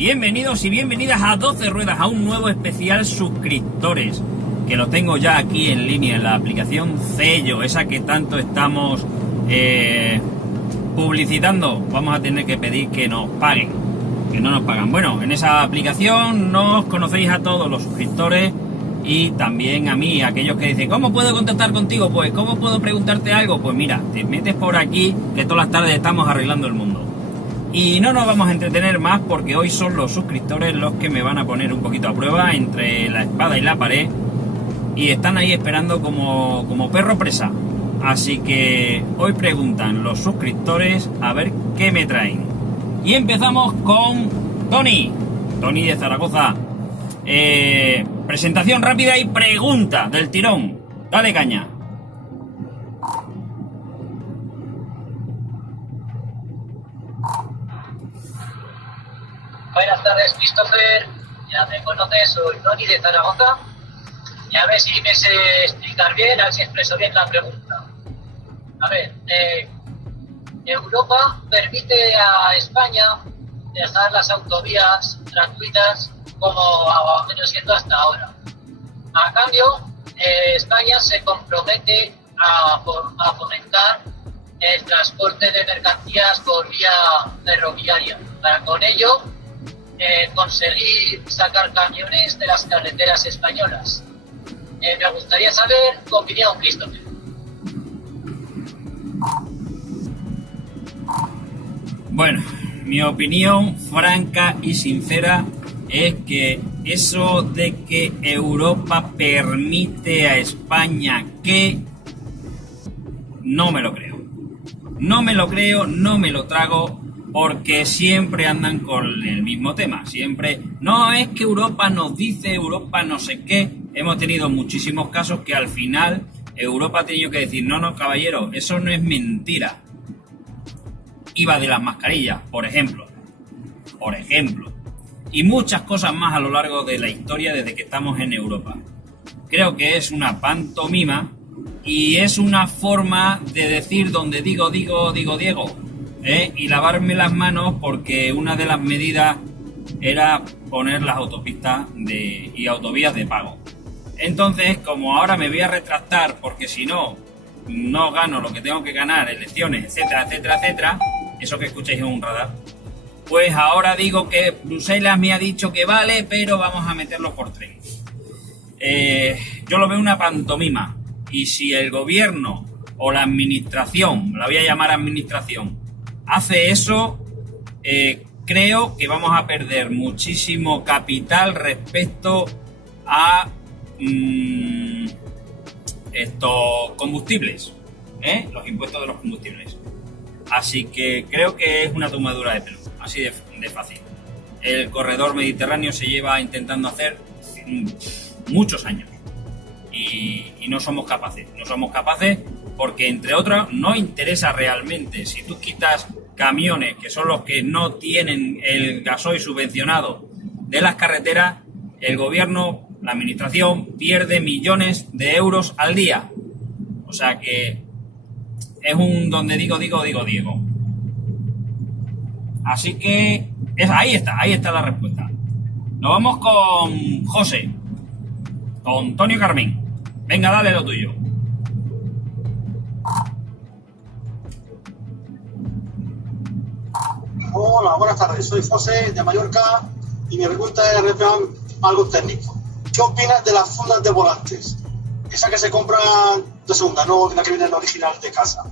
Bienvenidos y bienvenidas a 12 Ruedas, a un nuevo especial suscriptores, que lo tengo ya aquí en línea en la aplicación Zello, esa que tanto estamos publicitando. Vamos a tener que pedir que nos paguen, que no nos pagan. Bueno, en esa aplicación nos conocéis a todos los suscriptores y también a mí, aquellos que dicen, ¿cómo puedo contactar contigo? Pues, ¿cómo puedo preguntarte algo? Pues mira, te metes por aquí, que todas las tardes estamos arreglando el mundo. Y no nos vamos a entretener más porque hoy son los suscriptores los que me van a poner un poquito a prueba entre la espada y la pared. Y están ahí esperando como perro presa. Así que hoy preguntan los suscriptores a ver qué me traen. Y empezamos con Tony de Zaragoza. Presentación rápida y pregunta del tirón. Dale caña. Buenas tardes, Christopher. Ya me conoces, soy Tony de Zaragoza. Y a ver si me sé explicar bien, a ver si expreso bien la pregunta. A ver, Europa permite a España dejar las autovías gratuitas como ha venido siendo hasta ahora. A cambio, España se compromete a fomentar el transporte de mercancías por vía ferroviaria, para con ello conseguir sacar camiones de las carreteras españolas. Me gustaría saber tu opinión, Christopher. Bueno, mi opinión franca y sincera es que eso de que Europa permite a España que... no me lo creo. No me lo creo, no me lo trago, porque siempre andan con el mismo tema. Siempre, no, es que Europa nos dice, Europa no sé qué. Hemos tenido muchísimos casos que al final Europa ha tenido que decir, no, caballero, eso no es mentira. IVA de las mascarillas, por ejemplo. Y muchas cosas más a lo largo de la historia desde que estamos en Europa. Creo que es una pantomima y es una forma de decir donde digo Diego. Y lavarme las manos, porque una de las medidas era poner las autopistas y autovías de pago. Entonces, como ahora me voy a retractar porque si no gano lo que tengo que ganar, elecciones, etcétera, eso que escucháis en un radar, pues ahora digo que Bruselas me ha dicho que vale, pero vamos a meterlo por tren. Yo lo veo una pantomima, y si el gobierno o la administración, la voy a llamar administración, hace eso, creo que vamos a perder muchísimo capital respecto a estos combustibles, los impuestos de los combustibles. Así que creo que es una tomadura de pelo, así de fácil. El corredor mediterráneo se lleva intentando hacer muchos años y no somos capaces. No somos capaces porque, entre otros, no interesa realmente. Si tú quitas camiones, que son los que no tienen el gasoil subvencionado de las carreteras, el gobierno, la administración, pierde millones de euros al día. O sea que es un donde digo Diego. Así que ahí está la respuesta. Nos vamos con José, con Antonio Carmen. Venga, dale lo tuyo. Hola, buenas tardes. Soy José de Mallorca y mi pregunta es algo técnico. ¿Qué opinas de las fundas de volantes? Esa que se compra de segunda, no la que viene en la original de casa.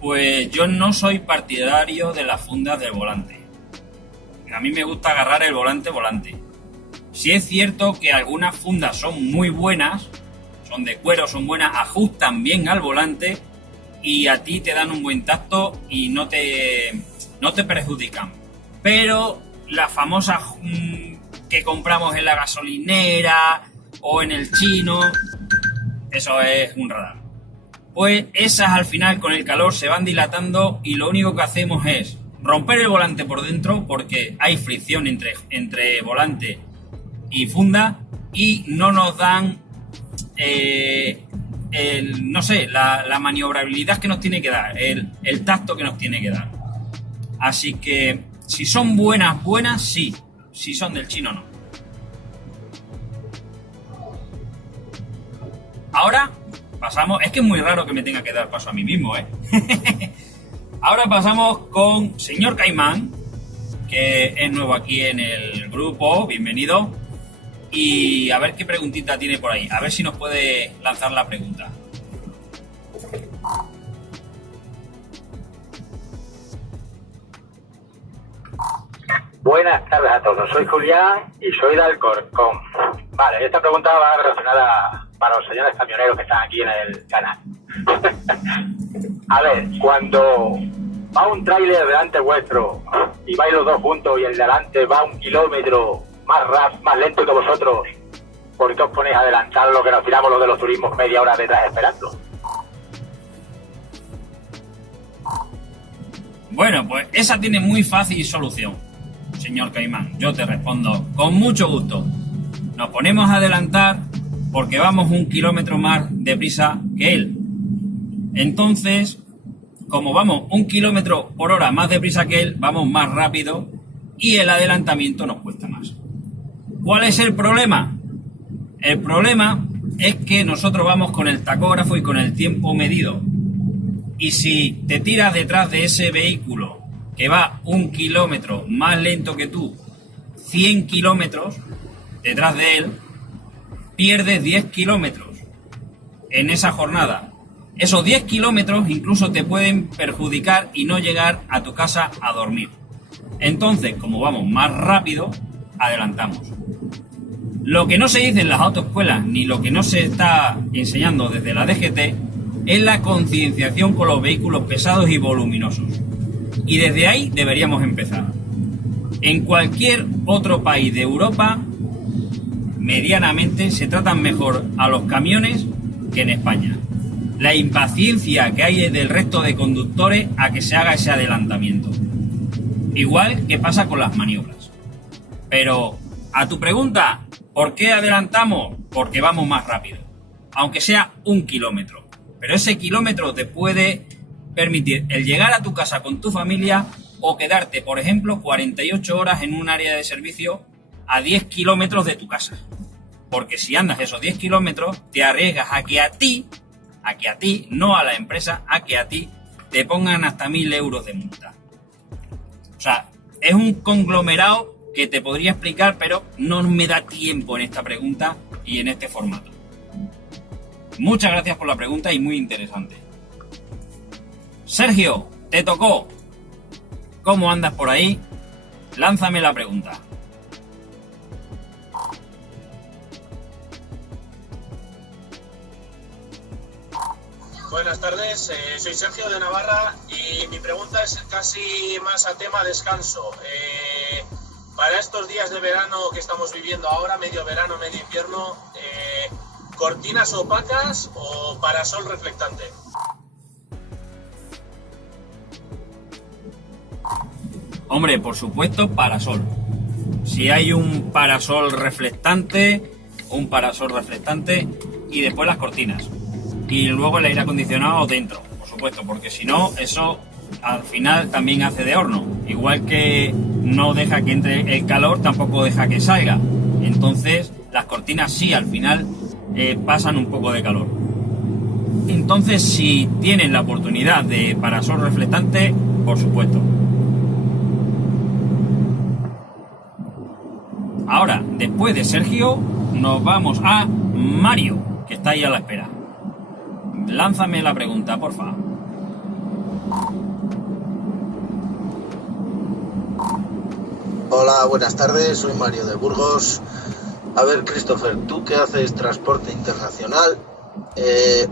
Pues yo no soy partidario de las fundas de volante. A mí me gusta agarrar el volante. Sí es cierto que algunas fundas son muy buenas, son de cuero, son buenas, ajustan bien al volante y a ti te dan un buen tacto y no te perjudican. Pero las famosas que compramos en la gasolinera o en el chino, eso es un radar. Pues esas al final con el calor se van dilatando y lo único que hacemos es romper el volante por dentro, porque hay fricción entre volante y funda, y no nos dan no sé, la maniobrabilidad que nos tiene que dar, el tacto que nos tiene que dar. Así que si son buenas, sí. Si son del chino, no. Ahora pasamos, es que es muy raro que me tenga que dar paso a mí mismo, ¿eh? Ahora pasamos con señor Caimán, que es nuevo aquí en el grupo, bienvenido. Y a ver qué preguntita tiene por ahí, a ver si nos puede lanzar la pregunta. Buenas tardes a todos, soy Julián y soy de Alcorcón. Vale, esta pregunta va relacionada para los señores camioneros que están aquí en el canal. A ver, cuando va un tráiler delante vuestro y vais los dos juntos y el de delante va 1 kilómetro más lento que vosotros, ¿por qué os ponéis a adelantar lo que nos tiramos los de los turismos media hora detrás esperando? Bueno, pues esa tiene muy fácil solución, señor Caimán. Yo te respondo con mucho gusto. Nos ponemos a adelantar porque vamos 1 kilómetro más deprisa que él. Entonces, como vamos 1 kilómetro por hora más deprisa que él, vamos más rápido y el adelantamiento nos cuesta más. ¿Cuál es el problema? El problema es que nosotros vamos con el tacógrafo y con el tiempo medido. Y si te tiras detrás de ese vehículo que va 1 kilómetro más lento que tú, 100 kilómetros detrás de él, pierdes 10 kilómetros en esa jornada. Esos 10 kilómetros incluso te pueden perjudicar y no llegar a tu casa a dormir. Entonces, como vamos más rápido, adelantamos. Lo que no se dice en las autoescuelas, ni lo que no se está enseñando desde la DGT, es la concienciación con los vehículos pesados y voluminosos. Y desde ahí deberíamos empezar. En cualquier otro país de Europa, medianamente, se tratan mejor a los camiones que en España. La impaciencia que hay del resto de conductores a que se haga ese adelantamiento. Igual que pasa con las maniobras. Pero, a tu pregunta, ¿por qué adelantamos? Porque vamos más rápido. Aunque sea 1 kilómetro. Pero ese kilómetro te puede permitir el llegar a tu casa con tu familia o quedarte, por ejemplo, 48 horas en un área de servicio a 10 kilómetros de tu casa. Porque si andas esos 10 kilómetros, te arriesgas a que a ti, no a la empresa, a que a ti te pongan hasta 1.000 euros de multa. O sea, es un conglomerado que te podría explicar, pero no me da tiempo en esta pregunta y en este formato. Muchas gracias por la pregunta y muy interesante. Sergio, te tocó. ¿Cómo andas por ahí? Lánzame la pregunta. Buenas tardes, soy Sergio de Navarra y mi pregunta es casi más a tema descanso. Para estos días de verano que estamos viviendo ahora, medio verano, medio invierno, ¿cortinas opacas o parasol reflectante? Hombre, por supuesto, parasol. Si hay un parasol reflectante y después las cortinas. Y luego el aire acondicionado dentro, por supuesto, porque si no, eso al final también hace de horno. Igual que no deja que entre el calor, tampoco deja que salga. Entonces, las cortinas sí, al final pasan un poco de calor. Entonces, si tienen la oportunidad de parasol reflectante, por supuesto. Ahora, después de Sergio, nos vamos a Mario, que está ahí a la espera. Lánzame la pregunta, porfa. Hola, buenas tardes, soy Mario de Burgos. A ver, Christopher, tú que haces transporte internacional,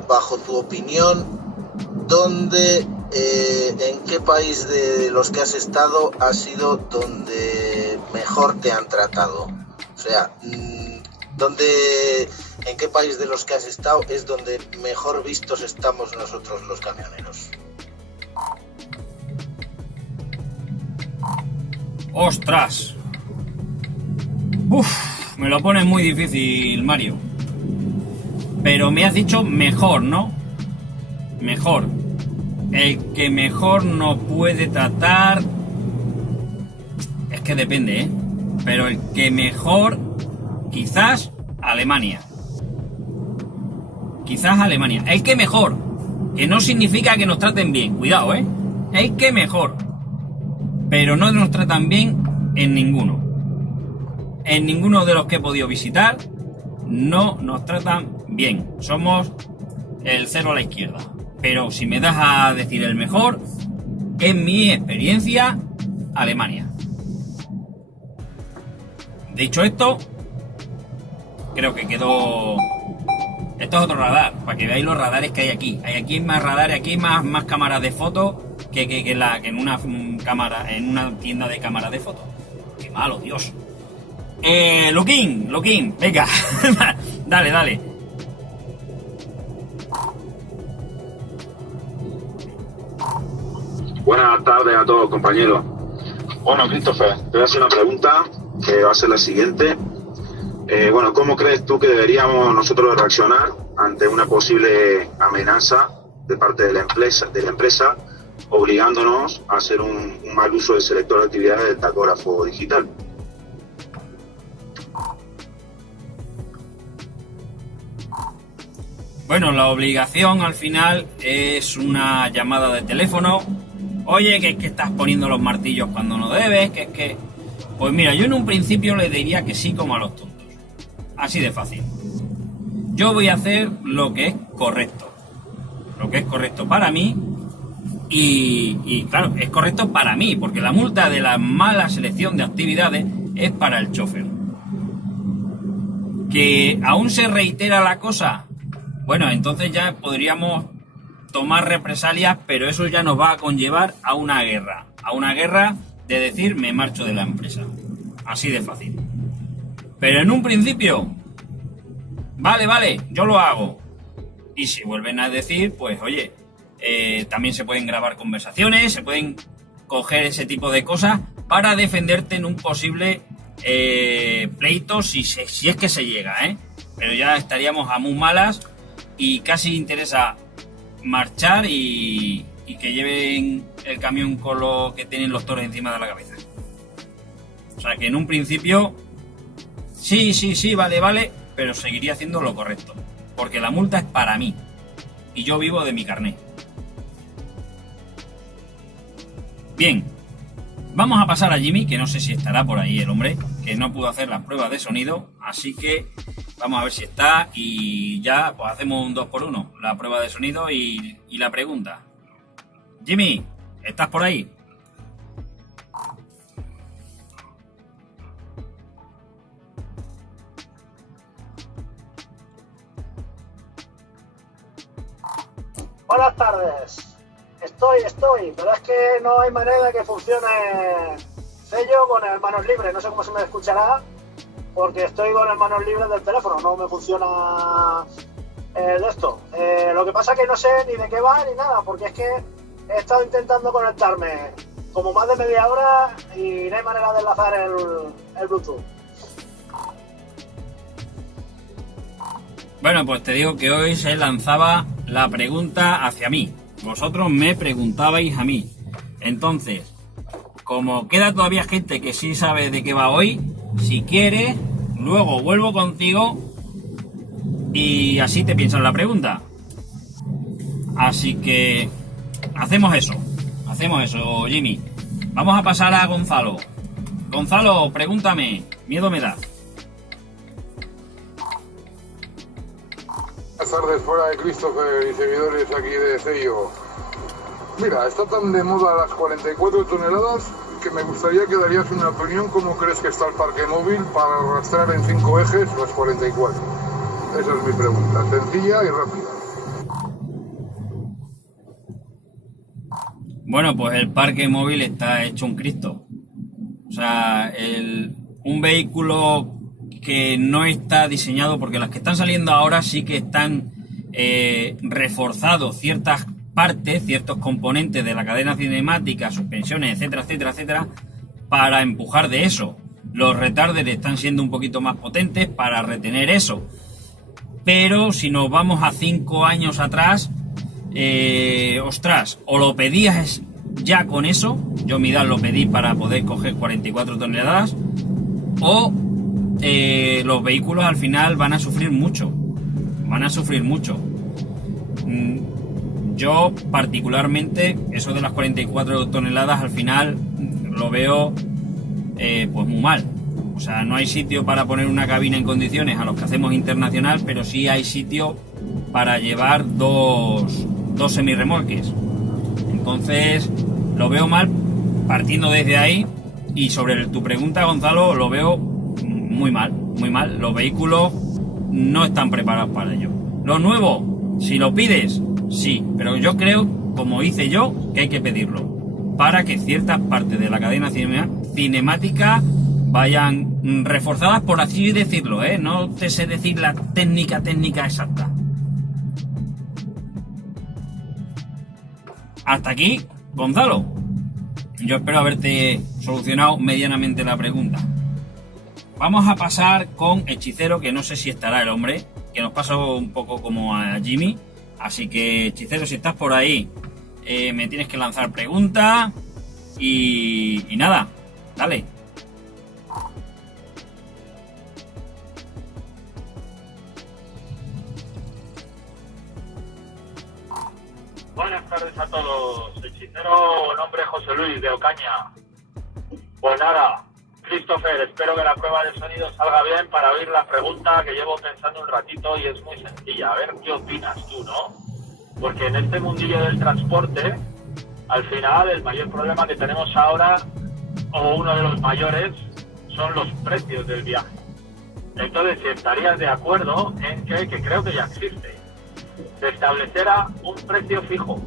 bajo tu opinión, ¿en qué país de los que has estado ha sido donde mejor te han tratado? O sea, ¿en qué país de los que has estado es donde mejor vistos estamos nosotros los camioneros? ¡Ostras! ¡Uf! Me lo pones muy difícil, Mario. Pero me has dicho mejor, ¿no? Mejor. El que mejor nos puede tratar... Es que depende, ¿eh? Pero el que mejor... Quizás Alemania. Quizás Alemania. El que mejor. Que no significa que nos traten bien. Cuidado, ¿eh? El que mejor. Pero no nos tratan bien en ninguno. En ninguno de los que he podido visitar no nos tratan bien. Somos el cero a la izquierda. Pero si me das a decir el mejor, en mi experiencia, Alemania. Dicho esto, creo que quedó... Esto es otro radar, para que veáis los radares que hay aquí. Hay aquí más radares, aquí más cámaras de fotos que en una cámara, en una tienda de cámaras de fotos. Qué malo, Dios. Luquín, venga. Dale. Buenas tardes a todos, compañeros. Bueno, Christopher, te voy a hacer una pregunta que va a ser la siguiente. ¿Cómo crees tú que deberíamos nosotros reaccionar ante una posible amenaza de parte de la empresa obligándonos a hacer un mal uso del selector de actividades del tacógrafo digital? Bueno, la obligación al final es una llamada de teléfono. Oye, que es que estás poniendo los martillos cuando no debes, que es que... Pues mira, yo en un principio le diría que sí como a los tontos. Así de fácil. Yo voy a hacer lo que es correcto. Lo que es correcto para mí. Y claro, es correcto para mí, porque la multa de la mala selección de actividades es para el chofer. ¿Que aún se reitera la cosa? Bueno, entonces ya podríamos tomar represalias, pero eso ya nos va a conllevar a una guerra. A una guerra de decir, me marcho de la empresa. Así de fácil. Pero en un principio, vale, yo lo hago. Y si vuelven a decir, pues oye, también se pueden grabar conversaciones, se pueden coger ese tipo de cosas para defenderte en un posible pleito si es que se llega, ¿eh? Pero ya estaríamos a muy malas y casi interesa marchar y que lleven el camión con lo que tienen los toros encima de la cabeza. O sea que en un principio, sí, vale, pero seguiría haciendo lo correcto. Porque la multa es para mí. Y yo vivo de mi carné. Bien. Vamos a pasar a Jimmy, que no sé si estará por ahí el hombre, que no pudo hacer las pruebas de sonido. Así que vamos a ver si está y ya pues hacemos un 2x1. La prueba de sonido y la pregunta. Jimmy, ¿estás por ahí? Buenas tardes. Estoy, pero es que no hay manera de que funcione Cello con el manos libres. No sé cómo se me escuchará, porque estoy con el manos libres del teléfono. No me funciona de esto. Lo que pasa es que no sé ni de qué va ni nada, porque es que he estado intentando conectarme como más de media hora y no hay manera de enlazar el Bluetooth. Bueno, pues te digo que hoy se lanzaba la pregunta hacia mí. Vosotros me preguntabais a mí. Entonces, como queda todavía gente que sí sabe de qué va hoy, si quieres, luego vuelvo contigo y así te piensas la pregunta. Así que hacemos eso, Jimmy. Vamos a pasar a Gonzalo. Gonzalo, pregúntame. Miedo me da. Buenas tardes, fuera de Christopher y seguidores aquí de Cello. Mira, está tan de moda las 44 toneladas que me gustaría que darías una opinión. ¿Cómo crees que está el parque móvil para arrastrar en 5 ejes las 44? Esa es mi pregunta, sencilla y rápida. Bueno, pues el parque móvil está hecho un Cristo. O sea, un vehículo que no está diseñado, porque las que están saliendo ahora sí que están reforzados ciertas partes, ciertos componentes de la cadena cinemática, suspensiones, etcétera, para empujar de eso. Los retarders están siendo un poquito más potentes para retener eso. pero si nos vamos a 5 años atrás, ostras, o lo pedías ya con eso, yo mi DAS lo pedí para poder coger 44 toneladas, o los vehículos al final van a sufrir mucho. Yo particularmente eso de las 44 toneladas al final lo veo pues muy mal. O sea, no hay sitio para poner una cabina en condiciones a los que hacemos internacional, pero sí hay sitio para llevar dos semirremolques. Entonces lo veo mal partiendo desde ahí. Y sobre tu pregunta, Gonzalo, lo veo muy mal. Los vehículos no están preparados para ello. Lo nuevo, si lo pides, sí, pero yo creo, como hice yo, que hay que pedirlo para que ciertas partes de la cadena cinemática vayan reforzadas, por así decirlo, no te sé decir la técnica exacta. Hasta aquí, Gonzalo. Yo espero haberte solucionado medianamente la pregunta. Vamos a pasar con Hechicero, que no sé si estará el hombre, que nos pasa un poco como a Jimmy. Así que, Hechicero, si estás por ahí, me tienes que lanzar pregunta y nada, dale. Buenas tardes a todos. Hechicero, nombre José Luis de Ocaña. Pues nada, Christopher, espero que la prueba de sonido salga bien para oír la pregunta que llevo pensando un ratito y es muy sencilla. A ver qué opinas tú, ¿no? Porque en este mundillo del transporte, al final el mayor problema que tenemos ahora, o uno de los mayores, son los precios del viaje. Entonces, si estarías de acuerdo en que creo que ya existe, se estableciera un precio fijo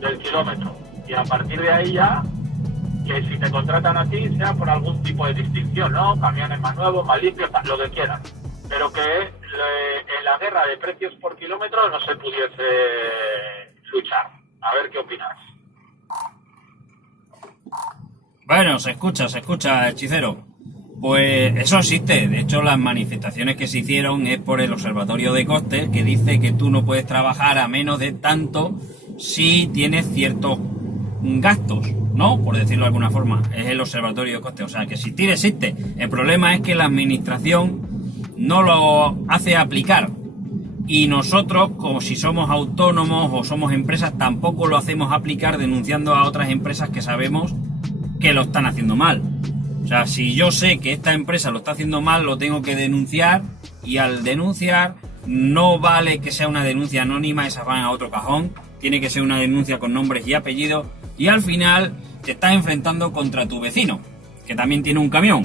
del kilómetro y a partir de ahí ya, que si te contratan a ti sea por algún tipo de distinción, ¿no? Camiones más nuevos, más limpios, lo que quieran, pero que en la guerra de precios por kilómetro no se pudiese luchar. A ver qué opinas. Bueno, se escucha, Hechicero. Pues eso existe. De hecho, las manifestaciones que se hicieron es por el Observatorio de Costes, que dice que tú no puedes trabajar a menos de tanto si tienes ciertos gastos, ¿no? Por decirlo de alguna forma. Es el Observatorio de Costes. O sea, que existir existe. El problema es que la administración no lo hace aplicar. Y nosotros, como si somos autónomos o somos empresas, tampoco lo hacemos aplicar denunciando a otras empresas que sabemos que lo están haciendo mal. O sea, si yo sé que esta empresa lo está haciendo mal, lo tengo que denunciar, y al denunciar no vale que sea una denuncia anónima, esas van a otro cajón, tiene que ser una denuncia con nombres y apellidos, y al final te estás enfrentando contra tu vecino, que también tiene un camión,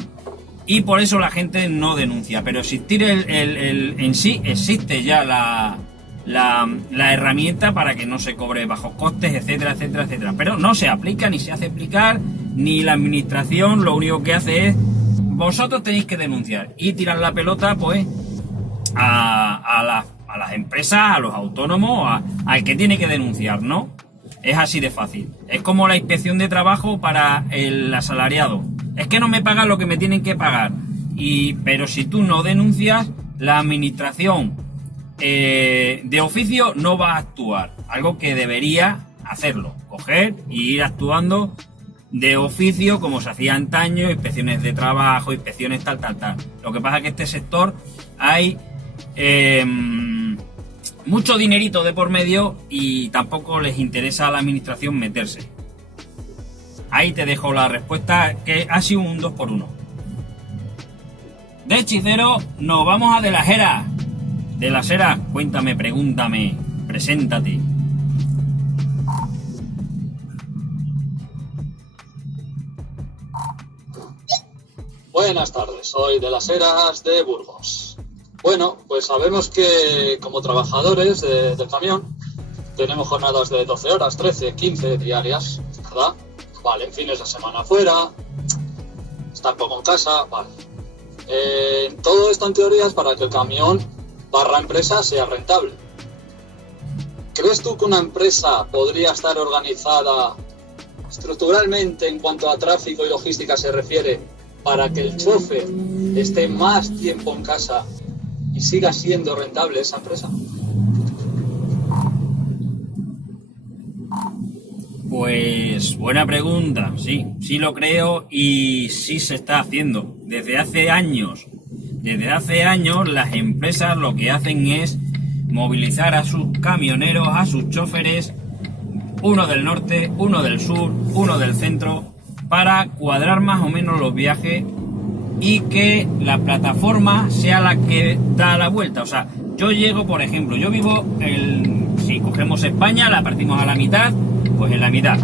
y por eso la gente no denuncia. Pero existir en sí existe ya la herramienta para que no se cobre bajos costes, etcétera, etcétera, etcétera, pero no se aplica, ni se hace aplicar, ni la administración lo único que hace es: vosotros tenéis que denunciar, y tirar la pelota pues a las empresas, a los autónomos, al que tiene que denunciar, ¿no? Es así de fácil. Es como la inspección de trabajo para el asalariado. Es que no me pagan lo que me tienen que pagar, pero si tú no denuncias, la administración de oficio no va a actuar, algo que debería hacerlo, coger y ir actuando de oficio como se hacía antaño, inspecciones de trabajo, inspecciones tal. Lo que pasa es que este sector hay mucho dinerito de por medio y tampoco les interesa a la administración meterse. Ahí te dejo la respuesta, que ha sido un 2 por 1. De Hechicero nos vamos a De la Heras. De las Heras, cuéntame, pregúntame, preséntate. Buenas tardes, soy De las Heras de Burgos. Bueno, pues sabemos que como trabajadores del camión tenemos jornadas de 12 horas, 13, 15 diarias, ¿verdad? Vale, fines de semana fuera, estar poco en casa, vale. Todo esto en teoría es para que el camión / empresa sea rentable. ¿Crees tú que una empresa podría estar organizada estructuralmente en cuanto a tráfico y logística se refiere para que el chofer esté más tiempo en casa y siga siendo rentable esa empresa? Pues buena pregunta, sí lo creo y sí se está haciendo. Desde hace años las empresas lo que hacen es movilizar a sus camioneros, a sus choferes, uno del norte, uno del sur, uno del centro, para cuadrar más o menos los viajes y que la plataforma sea la que da la vuelta. O sea, yo llego, por ejemplo, yo vivo si cogemos España, la partimos a la mitad, pues en la mitad.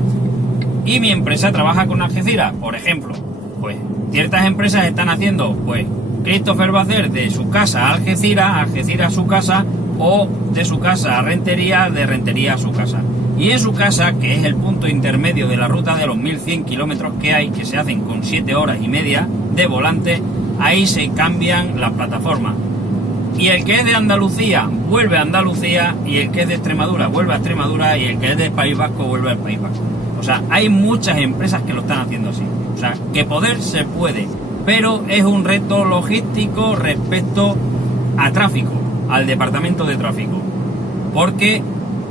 Y mi empresa trabaja con Algeciras, por ejemplo. Pues ciertas empresas están haciendo, pues Christopher va a hacer de su casa a Algeciras, Algeciras a su casa, o de su casa a Rentería, de Rentería a su casa. Y en su casa, que es el punto intermedio de la ruta de los 1100 kilómetros que hay, que se hacen con 7 horas y media de volante, ahí se cambian las plataformas. Y el que es de Andalucía vuelve a Andalucía, y el que es de Extremadura vuelve a Extremadura, y el que es del País Vasco vuelve al País Vasco. O sea, hay muchas empresas que lo están haciendo así. O sea, que poder se puede, pero es un reto logístico respecto a tráfico, al departamento de tráfico. Porque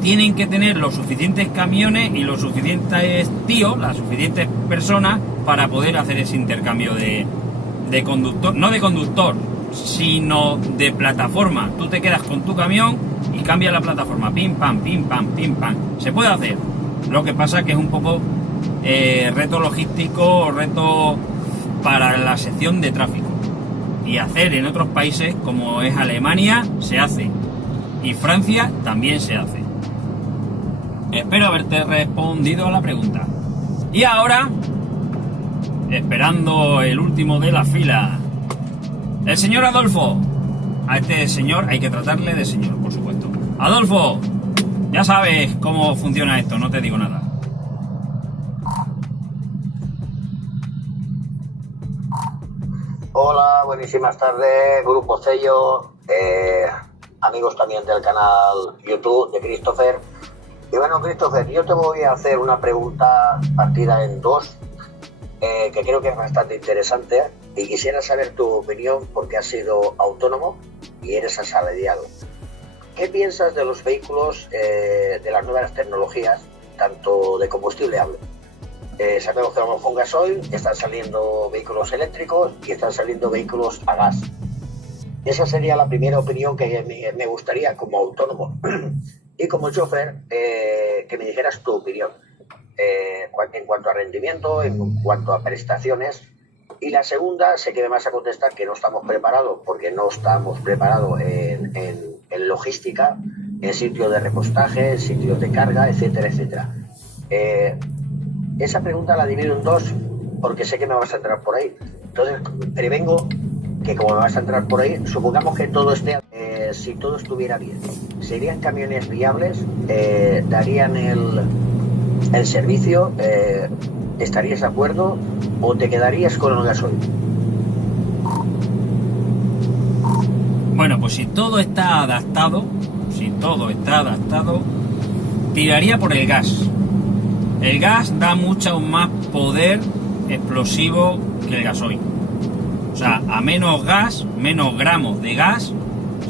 tienen que tener los suficientes camiones y los suficientes tíos, las suficientes personas para poder hacer ese intercambio de conductor, no de conductor, sino de plataforma. Tú te quedas con tu camión y cambias la plataforma, pim pam, pim pam, pim pam. Se puede hacer. Lo que pasa que es un poco reto logístico, reto para la sección de tráfico. Y hacer en otros países como es Alemania se hace, y Francia también se hace. Espero haberte respondido a la pregunta. Y ahora, esperando el último de la fila, el señor Adolfo. A este señor hay que tratarle de señor, por supuesto. Adolfo, ya sabes cómo funciona esto, no te digo nada. Hola, buenísimas tardes, Grupo Cello, amigos también del canal YouTube de Christopher. Y bueno, Christopher, yo te voy a hacer una pregunta partida en dos, que creo que es bastante interesante, y quisiera saber tu opinión porque has sido autónomo y eres asalariado. ¿Qué piensas de los vehículos, de las nuevas tecnologías, tanto de combustible hablo? Sabemos que vamos con gasoil, están saliendo vehículos eléctricos y están saliendo vehículos a gas. Esa sería la primera opinión que me gustaría como autónomo. Y como chofer, que me dijeras tu opinión en cuanto a rendimiento, en cuanto a prestaciones. Y la segunda, sé que me vas a contestar que no estamos preparados, porque no estamos preparados en logística, en sitios de repostaje, en sitios de carga, etcétera, etcétera. Esa pregunta la divido en dos, porque sé que me vas a entrar por ahí. Entonces, prevengo que como me vas a entrar por ahí, supongamos que todo esté, si todo estuviera bien, ¿serían camiones viables? ¿Darían el servicio? ¿Estarías de acuerdo o te quedarías con el gasoil? Bueno, pues si todo está adaptado, tiraría por el gas. El gas da mucho más poder explosivo que el gasoil. O sea, a menos gas, menos gramos de gas.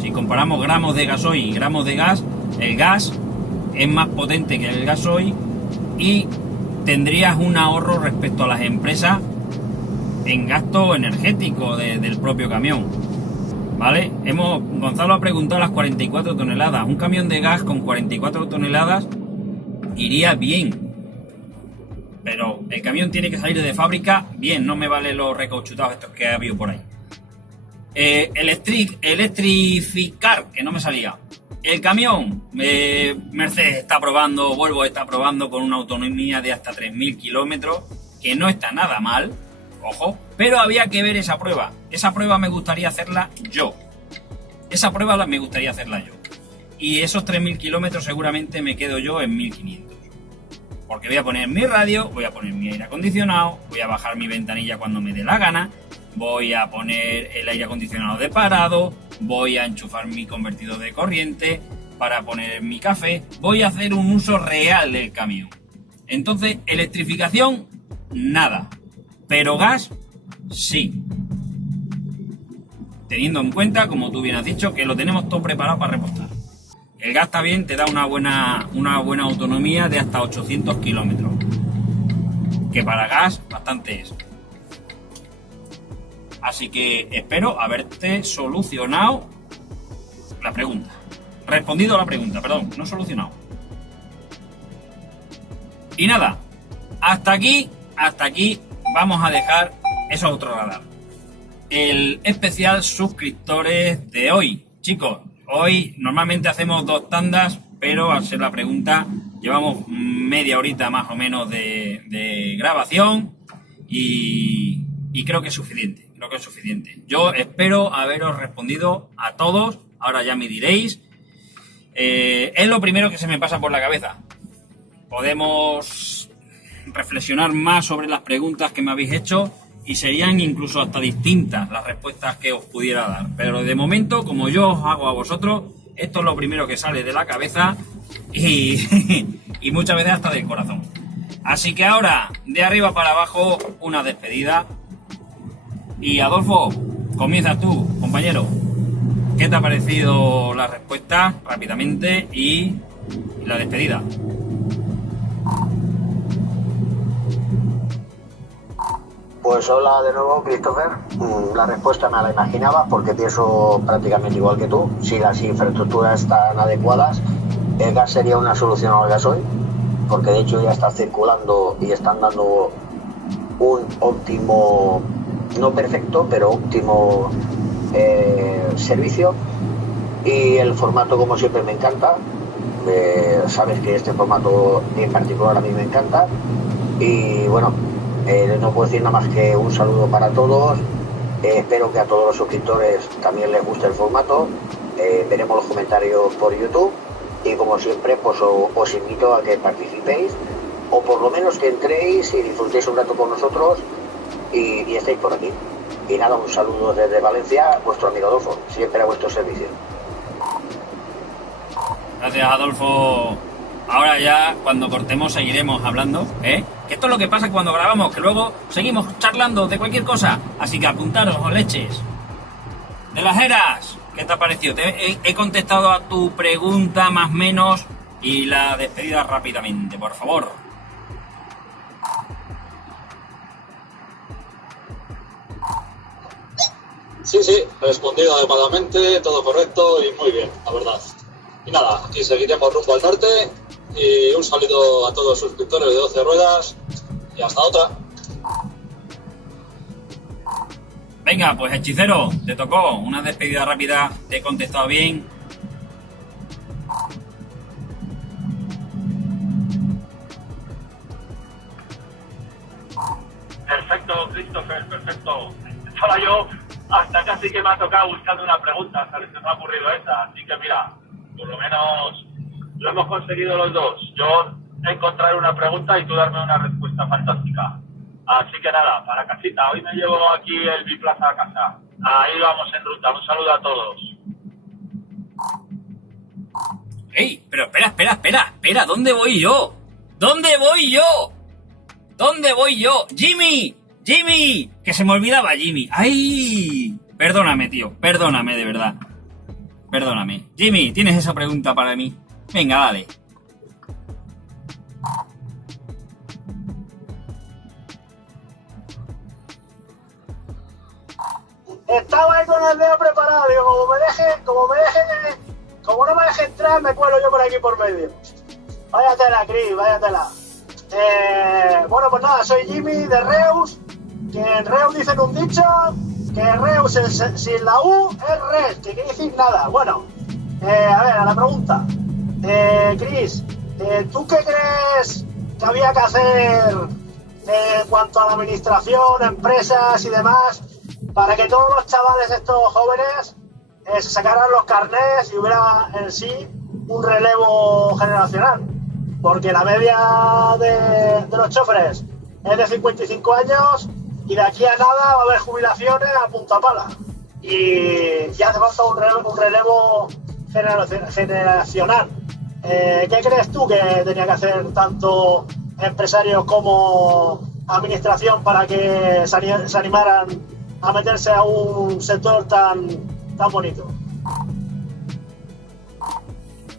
Si comparamos gramos de gasoil y gramos de gas, el gas es más potente que el gasoil y tendrías un ahorro respecto a las empresas en gasto energético del propio camión. ¿Vale? Gonzalo ha preguntado las 44 toneladas. Un camión de gas con 44 toneladas iría bien. Pero el camión tiene que salir de fábrica bien, no me vale los recauchutados estos que ha habido por ahí. Electrificar, que no me salía. El camión, Mercedes está probando, Volvo está probando con una autonomía de hasta 3.000 kilómetros, que no está nada mal, ojo, pero había que ver esa prueba. Esa prueba me gustaría hacerla yo. Y esos 3.000 kilómetros seguramente me quedo yo en 1.500. Porque voy a poner mi radio, voy a poner mi aire acondicionado, voy a bajar mi ventanilla cuando me dé la gana, voy a poner el aire acondicionado de parado, voy a enchufar mi convertidor de corriente para poner mi café, voy a hacer un uso real del camión. Entonces, electrificación, nada, pero gas, sí. teniendo en cuenta, como tú bien has dicho, que lo tenemos todo preparado para repostar. El gas también te da una buena autonomía de hasta 800 kilómetros, que para gas bastante es. Así que espero haberte solucionado la pregunta. Respondido a la pregunta, perdón, no solucionado. Y nada, hasta aquí vamos a dejar eso a otro radar. El especial suscriptores de hoy. Chicos, hoy normalmente hacemos 2 tandas, pero al ser la pregunta llevamos media horita más o menos de grabación y creo que es suficiente. Yo espero haberos respondido a todos. Ahora ya me diréis. Es lo primero que se me pasa por la cabeza. Podemos reflexionar más sobre las preguntas que me habéis hecho y serían incluso hasta distintas las respuestas que os pudiera dar. Pero de momento, como yo os hago a vosotros, esto es lo primero que sale de la cabeza y muchas veces hasta del corazón. Así que ahora, de arriba para abajo, una despedida. Y Adolfo, comienzas tú, compañero. ¿Qué te ha parecido la respuesta rápidamente y la despedida? Pues hola de nuevo, Christopher. La respuesta me la imaginaba porque pienso prácticamente igual que tú. Si las infraestructuras están adecuadas, el gas sería una solución al gasoil, porque de hecho ya está circulando y están dando un óptimo, no perfecto, pero óptimo servicio. Y el formato, como siempre, me encanta. Sabes que este formato en particular a mí me encanta. Y bueno, no puedo decir nada más que un saludo para todos. Espero que a todos los suscriptores también les guste el formato. Veremos los comentarios por YouTube y como siempre pues os invito a que participéis o por lo menos que entréis y disfrutéis un rato con nosotros y estéis por aquí. Y nada, un saludo desde Valencia, vuestro amigo Adolfo, siempre a vuestro servicio. Gracias, Adolfo. Ahora ya, cuando cortemos, seguiremos hablando, ¿eh? Que esto es lo que pasa cuando grabamos, que luego seguimos charlando de cualquier cosa. Así que apuntaros, o leches. De las eras, ¿qué te ha parecido? He contestado a tu pregunta más o menos y la despedida rápidamente, por favor. Sí, respondido adecuadamente, todo correcto y muy bien, la verdad. Y nada, aquí seguiremos rumbo al norte y un saludo a todos los suscriptores de 12 Ruedas y hasta otra. Venga, pues hechicero, te tocó una despedida rápida, te he contestado bien. Perfecto, Christopher, perfecto. Estaba yo hasta casi que me ha tocado buscando una pregunta, hasta que se me ha ocurrido esa. Así que mira, por lo menos lo hemos conseguido los dos. Yo encontrar una pregunta y tú darme una respuesta fantástica. Así que nada, para casita. Hoy me llevo aquí el biplaza a casa. Ahí vamos en ruta. Un saludo a todos. ¡Ey! Pero espera. ¿Dónde voy yo? ¿Dónde voy yo? ¡Jimmy! Que se me olvidaba Jimmy. ¡Ay! Perdóname, tío. Perdóname, de verdad. Perdóname. Jimmy, ¿tienes esa pregunta para mí? Venga, dale. Estaba ahí con el dedo preparado, digo, como no me deje entrar, me cuelo yo por aquí por medio. Vaya tela, Cris, vaya tela. Bueno, pues nada, soy Jimmy de Reus, que en Reus dicen un dicho, que Reus sin la U es res, que quiere decir nada. Bueno, a ver, a la pregunta. Cris, ¿tú qué crees que había que hacer en cuanto a la administración, empresas y demás, para que todos los chavales estos jóvenes se sacaran los carnés y hubiera en sí un relevo generacional? Porque la media de los choferes es de 55 años y de aquí a nada va a haber jubilaciones a punta pala. Y hace falta un relevo generacional. ¿Qué crees tú que tenía que hacer tanto empresarios como administración para que se animaran a meterse a un sector tan bonito?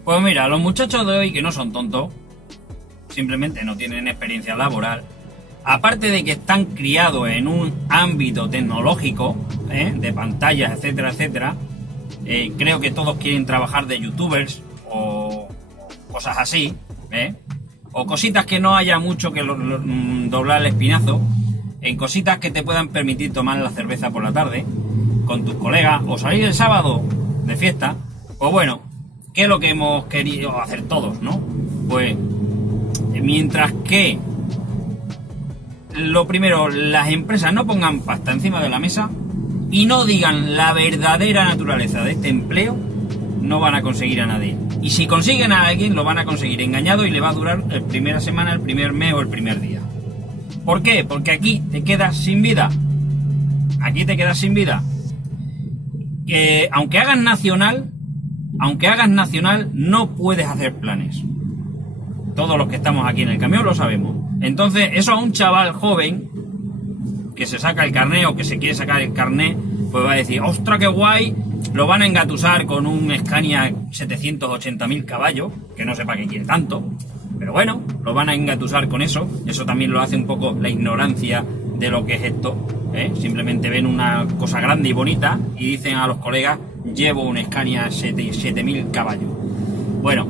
Pues mira, los muchachos de hoy, que no son tontos, simplemente no tienen experiencia laboral, aparte de que están criados en un ámbito tecnológico, de pantallas, etcétera, etcétera, creo que todos quieren trabajar de youtubers o cosas así, o cositas que no haya mucho que doblar el espinazo, en cositas que te puedan permitir tomar la cerveza por la tarde con tus colegas o salir el sábado de fiesta. Pues bueno, ¿qué es lo que hemos querido hacer todos, no? Pues mientras que lo primero, las empresas no pongan pasta encima de la mesa y no digan la verdadera naturaleza de este empleo, no van a conseguir a nadie. Y si consiguen a alguien, lo van a conseguir engañado y le va a durar la primera semana, el primer mes o el primer día. ¿Por qué? Porque aquí te quedas sin vida. Aquí te quedas sin vida. Aunque hagas nacional, no puedes hacer planes. Todos los que estamos aquí en el camión lo sabemos. Entonces, eso a un chaval joven que se saca el carné o que se quiere sacar el carné, pues va a decir, ¡ostras, qué guay! Lo van a engatusar con un Scania 780.000 caballos, que no sepa qué quiere tanto, pero bueno, lo van a engatusar con eso. Eso también lo hace un poco la ignorancia de lo que es esto, simplemente ven una cosa grande y bonita y dicen a los colegas, llevo un Scania 7.000 caballos. Bueno,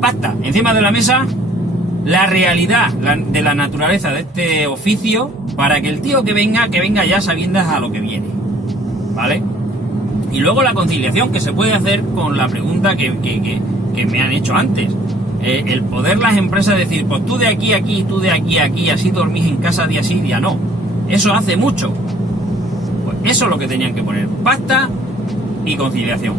pasta encima de la mesa, la realidad de la naturaleza de este oficio, para que el tío que venga ya sabiendo a lo que viene, ¿vale? Y luego la conciliación que se puede hacer con la pregunta que me han hecho antes. El poder las empresas decir, pues tú de aquí a aquí, tú de aquí a aquí, así dormís en casa día sí, día no. Eso hace mucho. Pues eso es lo que tenían que poner, pasta y conciliación.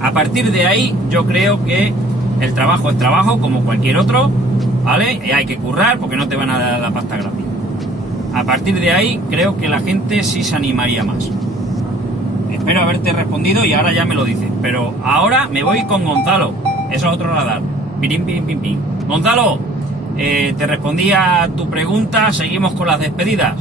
A partir de ahí yo creo que el trabajo es trabajo como cualquier otro, ¿vale? Y hay que currar porque no te van a dar la pasta gratis. A partir de ahí creo que la gente sí se animaría más. Espero haberte respondido y ahora ya me lo dices. Pero ahora me voy con Gonzalo. Eso es otro radar. Pirim, pirim, pim, pim. Gonzalo, te respondí a tu pregunta. Seguimos con las despedidas.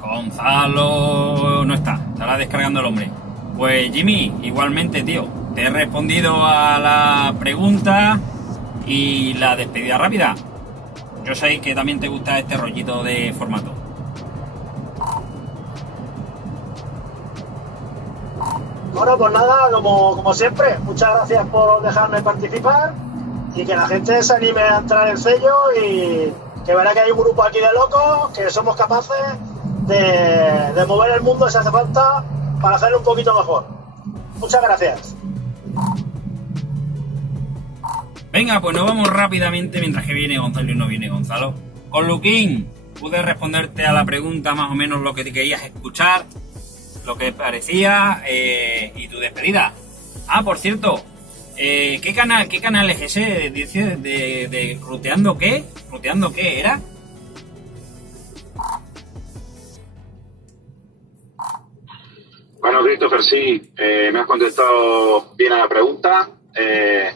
Gonzalo no está, estará descargando el hombre. Pues Jimmy, igualmente, tío, te he respondido a la pregunta y la despedida rápida. Yo sé que también te gusta este rollito de formato. Bueno, pues nada, como siempre, muchas gracias por dejarme participar y que la gente se anime a entrar en Cello y que verá que hay un grupo aquí de locos que somos capaces de mover el mundo si hace falta para hacerlo un poquito mejor. Muchas gracias. Venga, pues nos vamos rápidamente mientras que viene Gonzalo y no viene Gonzalo. Con Luquín pude responderte a la pregunta más o menos lo que te querías escuchar, lo que parecía y tu despedida. Ah, por cierto, ¿qué canal es ese? Dice de Ruteando qué? ¿Ruteando qué era? Bueno, Christopher, sí, me has contestado bien a la pregunta.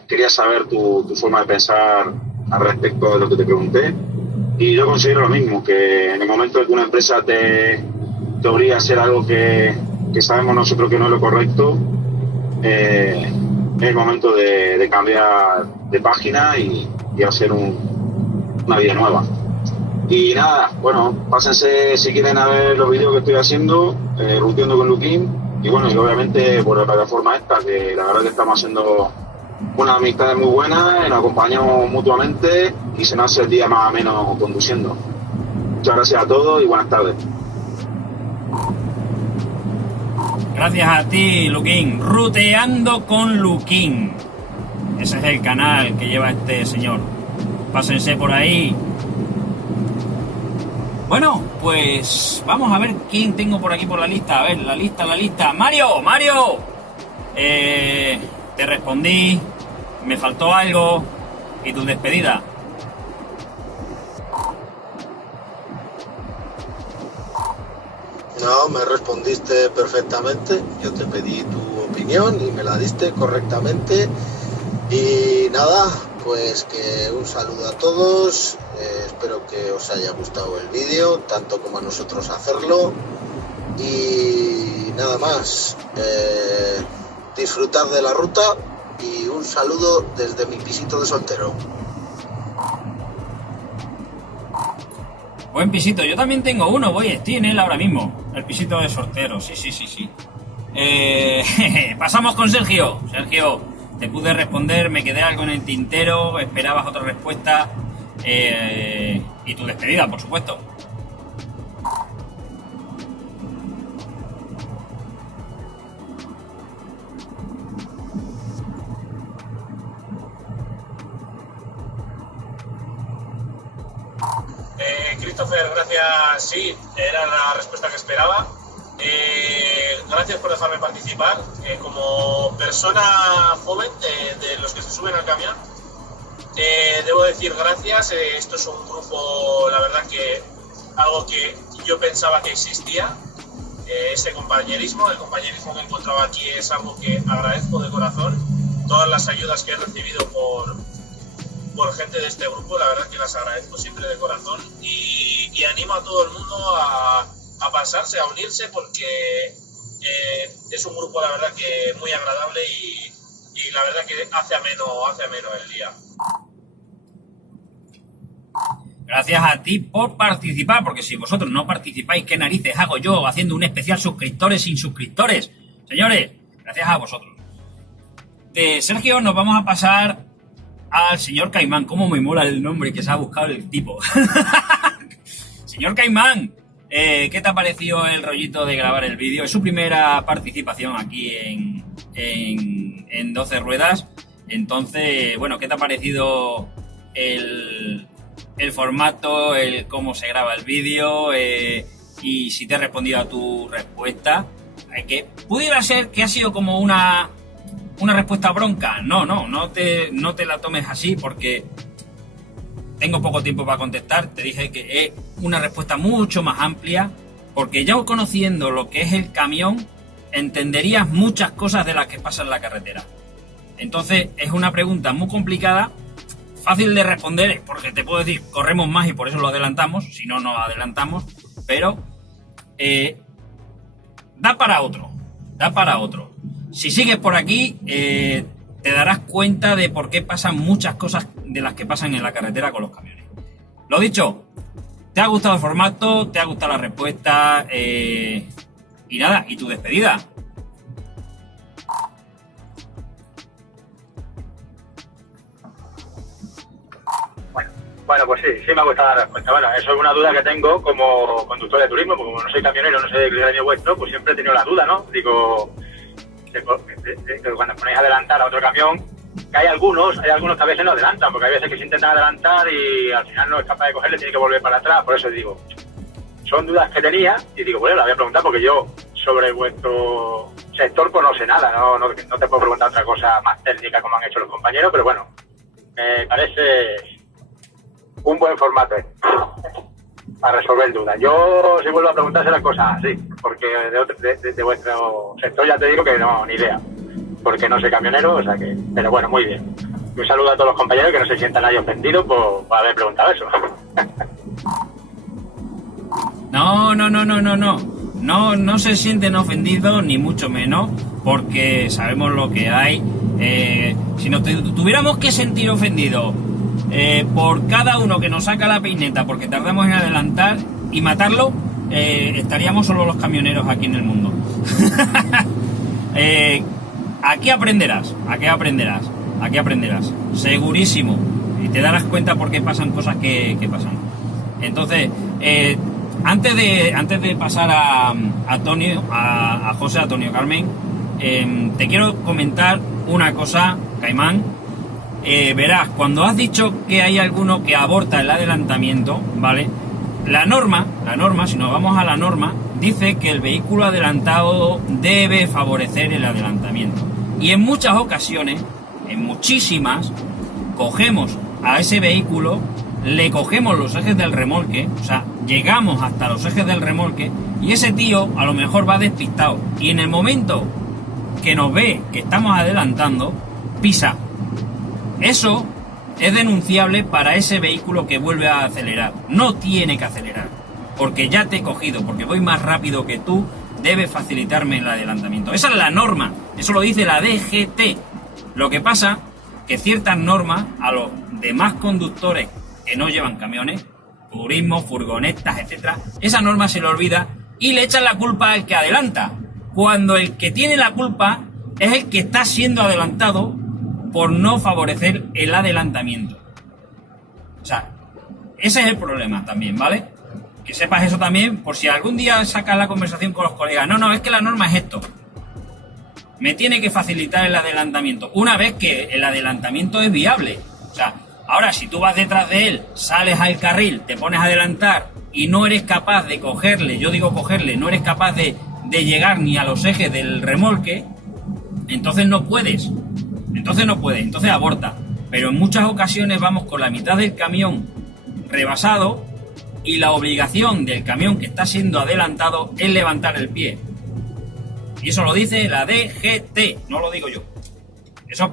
Quería saber tu forma de pensar al respecto de lo que te pregunté. Y yo considero lo mismo, que en el momento de que una empresa te obliga a hacer algo que sabemos nosotros que no es lo correcto, es el momento de cambiar de página y hacer una vida nueva. Y nada, bueno, pásense si quieren a ver los vídeos que estoy haciendo, Ruteando con Luquín, y bueno, y obviamente por la plataforma esta, que la verdad que estamos haciendo unas amistades muy buenas, nos acompañamos mutuamente y se nos hace el día más o menos conduciendo. Muchas gracias a todos y buenas tardes. Gracias a ti, Luquín. Ruteando con Luquín. Ese es el canal que lleva este señor. Pásense por ahí. Bueno, pues vamos a ver quién tengo por aquí por la lista. A ver, la lista. ¡Mario! Te respondí, me faltó algo. ¿Y tu despedida? No, me respondiste perfectamente. Yo te pedí tu opinión y me la diste correctamente. Y nada, pues que un saludo a todos. Espero que os haya gustado el vídeo, tanto como a nosotros hacerlo. Y nada más. Disfrutar de la ruta y un saludo desde mi pisito de soltero. Buen pisito, yo también tengo uno, estoy en él ahora mismo. El pisito de soltero, sí. Pasamos con Sergio. Sergio, te pude responder, me quedé algo en el tintero, esperabas otra respuesta. Y tu despedida, por supuesto. Christopher, gracias, sí, era la respuesta que esperaba. Gracias por dejarme participar. Como persona joven de los que se suben al camión, debo decir gracias. Esto es un grupo, la verdad que algo que yo pensaba que existía, ese compañerismo. El compañerismo que he encontrado aquí es algo que agradezco de corazón. Todas las ayudas que he recibido por gente de este grupo, la verdad que las agradezco siempre de corazón, y animo a todo el mundo a pasarse, a unirse, porque es un grupo, la verdad, que muy agradable y la verdad que hace ameno el día. Gracias a ti por participar, porque si vosotros no participáis, ¿qué narices hago yo haciendo un especial suscriptores sin suscriptores? Señores, gracias a vosotros. De Sergio nos vamos a pasar al señor Caimán. Cómo me mola el nombre que se ha buscado el tipo. Señor Caimán, ¿qué te ha parecido el rollito de grabar el vídeo? Es su primera participación aquí en 12 ruedas. Entonces, bueno, ¿qué te ha parecido el formato, el cómo se graba el vídeo, y si te he respondido a tu respuesta? Que pudiera ser que ha sido como una respuesta bronca. No te la tomes así, porque tengo poco tiempo para contestar. Te dije que es una respuesta mucho más amplia, porque ya conociendo lo que es el camión, entenderías muchas cosas de las que pasan en la carretera. Entonces es una pregunta muy complicada, fácil de responder, porque te puedo decir, corremos más y por eso lo adelantamos, si no, no adelantamos, pero da para otro. Si sigues por aquí, te darás cuenta de por qué pasan muchas cosas de las que pasan en la carretera con los camiones. Lo dicho, ¿te ha gustado el formato? ¿Te ha gustado la respuesta? Y nada, ¿y tu despedida? Bueno, pues sí me ha gustado la respuesta. Bueno, eso es una duda que tengo como conductor de turismo, porque como no soy camionero, no sé de qué año vuestro, pues siempre he tenido la duda, ¿no? Digo, cuando ponéis a adelantar a otro camión, que hay algunos que a veces no adelantan, porque hay veces que se intentan adelantar y al final no es capaz de cogerle, tiene que volver para atrás. Por eso digo, son dudas que tenía y digo, bueno, la voy a preguntar, porque yo sobre vuestro sector pues no sé nada, no te puedo preguntar otra cosa más técnica como han hecho los compañeros, pero bueno, me parece un buen formato para resolver dudas. Yo, si vuelvo a preguntarse las cosas así, porque de vuestro sector ya te digo que no, ni idea, porque no soy camionero, o sea que, pero bueno, muy bien. Un saludo a todos los compañeros, que no se sientan nadie ofendidos por haber preguntado eso. No se sienten ofendidos, ni mucho menos, porque sabemos lo que hay. Si nos tuviéramos que sentir ofendidos por cada uno que nos saca la peineta porque tardamos en adelantar y matarlo, estaríamos solo los camioneros aquí en el mundo. Aquí aprenderás, segurísimo, y te darás cuenta por qué pasan cosas que pasan. Entonces, antes de pasar a José Antonio Carmen, te quiero comentar una cosa, Caimán. Verás, cuando has dicho que hay alguno que aborta el adelantamiento, ¿vale? La norma, si nos vamos a la norma, dice que el vehículo adelantado debe favorecer el adelantamiento. Y en muchas ocasiones, en muchísimas, cogemos a ese vehículo, le cogemos los ejes del remolque, o sea, llegamos hasta los ejes del remolque y ese tío a lo mejor va despistado y en el momento que nos ve que estamos adelantando, pisa. Eso es denunciable para ese vehículo que vuelve a acelerar. No tiene que acelerar, porque ya te he cogido, porque voy más rápido que tú, debes facilitarme el adelantamiento. Esa es la norma, eso lo dice la DGT. Lo que pasa que ciertas normas a los demás conductores que no llevan camiones, turismo, furgonetas, etcétera, esa norma se le olvida y le echan la culpa al que adelanta, cuando el que tiene la culpa es el que está siendo adelantado por no favorecer el adelantamiento. O sea, ese es el problema también, ¿vale? Que sepas eso también, por si algún día sacas la conversación con los colegas. No, es que la norma es esto. Me tiene que facilitar el adelantamiento, una vez que el adelantamiento es viable. O sea, ahora si tú vas detrás de él, sales al carril, te pones a adelantar y no eres capaz de cogerle, yo digo cogerle, no eres capaz de llegar ni a los ejes del remolque, entonces no puedes. Entonces aborta. Pero en muchas ocasiones vamos con la mitad del camión rebasado y la obligación del camión que está siendo adelantado es levantar el pie. Y eso lo dice la DGT, no lo digo yo. Eso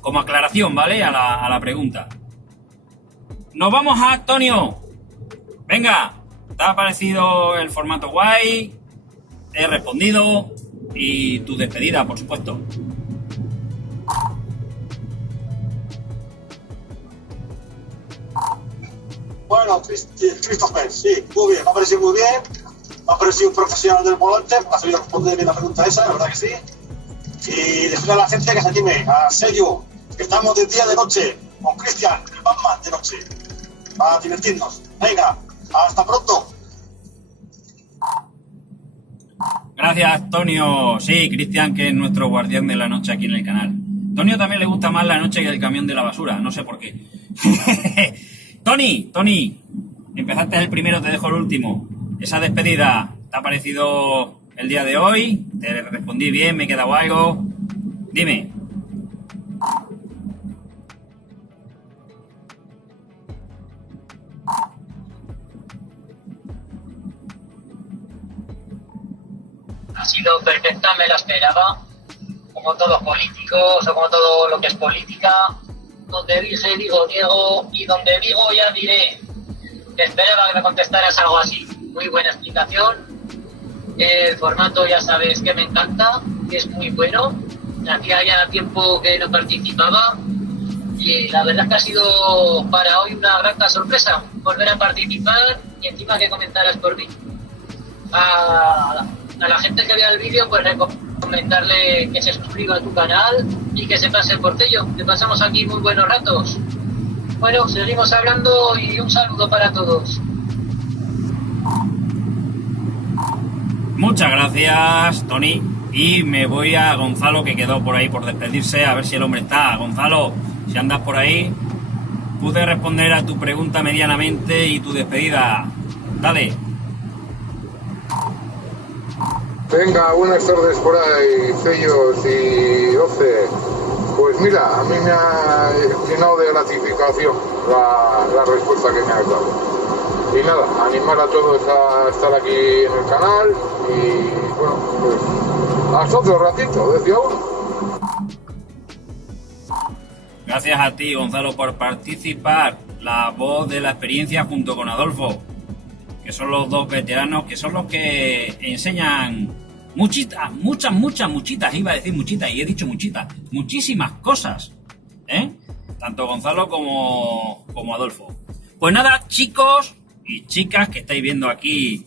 como aclaración, ¿vale? A la pregunta. Nos vamos a Antonio. Venga, ¿te ha parecido el formato guay? He respondido. Y tu despedida, por supuesto. Bueno, Christopher, sí, muy bien, me ha parecido muy bien. Me ha parecido un profesional del volante, ha sabido responder bien la pregunta esa, la verdad que sí. Y decirle a la gente que se anime, a Sello, que estamos de día de noche, con Cristian, el Batman de noche, para divertirnos. Venga, hasta pronto. Gracias, Tonio. Sí, Cristian, que es nuestro guardián de la noche aquí en el canal. Tonio también le gusta más la noche que el camión de la basura, no sé por qué. Tony, empezaste el primero, te dejo el último. Esa despedida, ¿te ha parecido el día de hoy? ¿Te respondí bien? ¿Me he quedado algo? Dime. Ha sido perfecta, me la esperaba. Como todos los políticos o como todo lo que es política. Donde dije digo Diego y donde digo ya diré. Te esperaba que me contestaras algo así. Muy buena explicación. El formato ya sabes que me encanta, que es muy bueno. Hacía ya tiempo que no participaba y la verdad es que ha sido para hoy una grata sorpresa volver a participar y encima que comentaras por mí. A la gente que vea el vídeo, pues recomendarle que se suscriba a tu canal y que se pase por Tello, que pasamos aquí muy buenos ratos. Bueno, seguimos hablando y un saludo para todos. Muchas gracias, Tony. Y me voy a Gonzalo, que quedó por ahí por despedirse, a ver si el hombre está. Gonzalo, si andas por ahí, pude responder a tu pregunta medianamente y tu despedida. Dale. Venga, buenas tardes por ahí, Cellos y Oce. Pues mira, a mí me ha llenado de gratificación la respuesta que me has dado. Y nada, animar a todos a estar aquí en el canal y bueno, pues hasta otro ratito, decía uno. Gracias a ti, Gonzalo, por participar. La voz de la experiencia junto con Adolfo, que son los dos veteranos, que son los que enseñan muchitas, iba a decir muchitas y he dicho muchísimas cosas, ¿eh? Tanto Gonzalo como Adolfo. Pues nada, chicos y chicas que estáis viendo aquí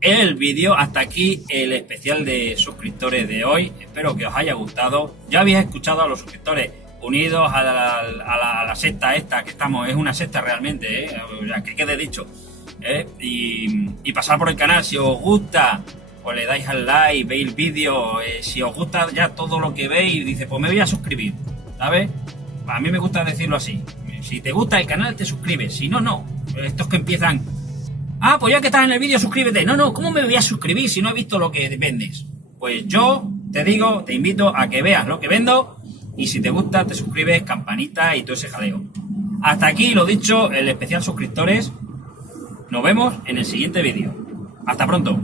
el vídeo, hasta aquí el especial de suscriptores de hoy. Espero que os haya gustado. Ya habéis escuchado a los suscriptores unidos a la secta esta que estamos, es una secta realmente, que quede dicho, y pasar por el canal. Si os gusta, pues le dais al like, veis el vídeo, si os gusta ya todo lo que veis, dice, pues me voy a suscribir, ¿sabes? A mí me gusta decirlo así. Si te gusta el canal, te suscribes. Si no, no. Estos que empiezan, pues ya que estás en el vídeo, suscríbete. No, ¿cómo me voy a suscribir si no he visto lo que vendes? Pues yo te invito a que veas lo que vendo y si te gusta, te suscribes, campanita y todo ese jaleo. Hasta aquí, lo dicho, el especial suscriptores. Nos vemos en el siguiente vídeo. Hasta pronto.